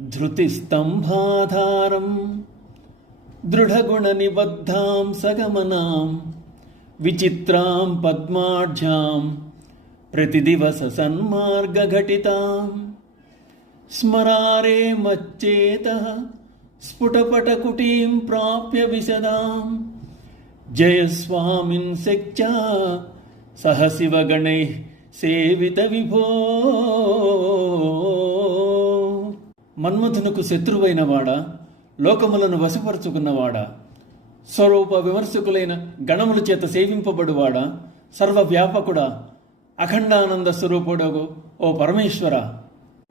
ధృతిస్తంభాధారం దృఢగుణనిబద్ధాం సగమనాం విచిత్రాం పద్మాఢ్యాం ప్రతిదివస సన్మార్గఘటితాం స్మరారే మచ్చేతః స్ఫుటపటకుటీం ప్రాప్య విశదాం జయస్వామిన్ శక్త్యా సహ శివగణైః సేవిత విభో. మన్మథునకు శత్రువైన వాడా, లోకములను వశపరుచుకున్నవాడా, స్వరూప విమర్శకులైన గణముల చేత సేవింపబడువాడా, సర్వవ్యాపకుడా, అఖండానంద స్వరూపుడగు ఓ పరమేశ్వర,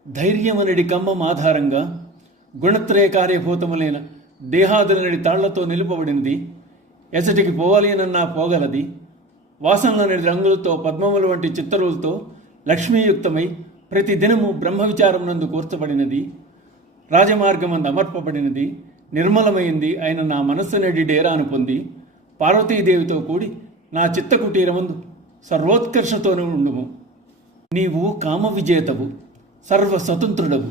ధైర్యమనడి కమ్మం ఆధారంగా గుణత్రయ కార్యభూతములైన దేహాదులనడి తాళ్లతో నిలుపబడింది. ఎసటికి పోవాలి అనన్నా పోగలది. వాసనలనడి రంగులతో పద్మముల వంటి చిత్తరులతో లక్ష్మీయుక్తమై ప్రతి దినము బ్రహ్మ విచారమునందు కూర్చబడినది. రాజమార్గమందు అమర్పబడినది. నిర్మలమైంది అయిన నా మనస్సునడి డేరాను పొంది పార్వతీదేవితో కూడి నా చిత్త కుటీరమందు సర్వోత్కర్షతోనూ ఉండుము. నీవు కామ విజేతవు, సర్వ స్వతంత్రుడవు,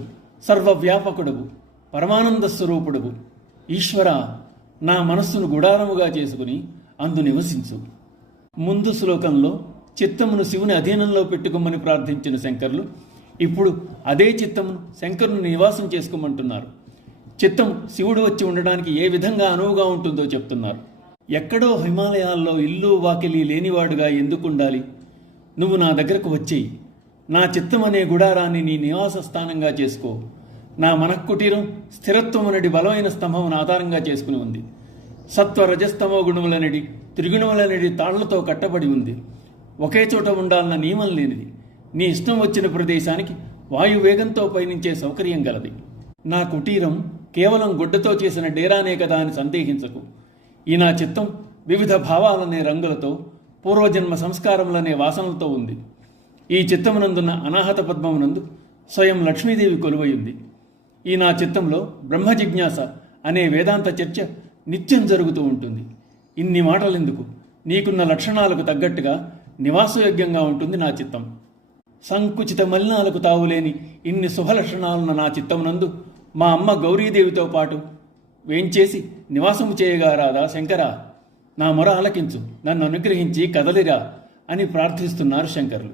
సర్వవ్యాపకుడవు, పరమానంద స్వరూపుడవు. ఈశ్వర, నా మనస్సును గుడారముగా చేసుకుని అందు నివసించు. ముందు శ్లోకంలో చిత్తమును శివుని అధీనంలో పెట్టుకోమని ప్రార్థించిన శంకరులు ఇప్పుడు అదే చిత్తమును శంకరుని నివాసం చేసుకోమంటున్నారు. చిత్తం శివుడు వచ్చి ఉండడానికి ఏ విధంగా అనువుగా ఉంటుందో చెప్తున్నారు. ఎక్కడో హిమాలయాల్లో ఇల్లు వాకిలి లేనివాడుగా ఎందుకుండాలి? నువ్వు నా దగ్గరకు వచ్చేయి. నా చిత్తం అనే గుడారాన్ని నీ నివాస స్థానంగా చేసుకో. నా మనఃకుటీరం స్థిరత్వం అనడి బలమైన స్తంభమును ఆధారంగా చేసుకుని ఉంది. సత్వ రజస్తమో గుణములనడి త్రిగుణములనడి తాళ్లతో కట్టబడి ఉంది. ఒకే చోట ఉండాలన్న నియమం లేనిది. నీ ఇష్టం వచ్చిన ప్రదేశానికి వాయువేగంతో పయనించే సౌకర్యం గలది. నా కుటీరం కేవలం గుడ్డతో చేసిన డేరానే కదా అని సందేహించకు. ఈ నా చిత్తం వివిధ భావాలనే రంగులతో, పూర్వజన్మ సంస్కారములనే వాసనలతో ఉంది. ఈ చిత్తమునందున్న అనాహత పద్మమునందు స్వయం లక్ష్మీదేవి కొలువైంది. ఈ నా చిత్తంలో బ్రహ్మ జిజ్ఞాస అనే వేదాంత చర్చ నిత్యం జరుగుతూ ఉంటుంది. ఇన్ని మాటలెందుకు? నీకున్న లక్షణాలకు తగ్గట్టుగా నివాసయోగ్యంగా ఉంటుంది నా చిత్తం. సంకుచిత మలినాలకు తావులేని ఇన్ని శుభలక్షణాలున్న నా చిత్తమునందు మా అమ్మ గౌరీదేవితో పాటు వేంచేసి నివాసము చేయగారాదా శంకరా? నా మొర ఆలకించు, నన్ను అనుగ్రహించి కదలిరా అని ప్రార్థిస్తున్నారు శంకరులు.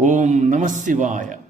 ఓం నమః శివాయ.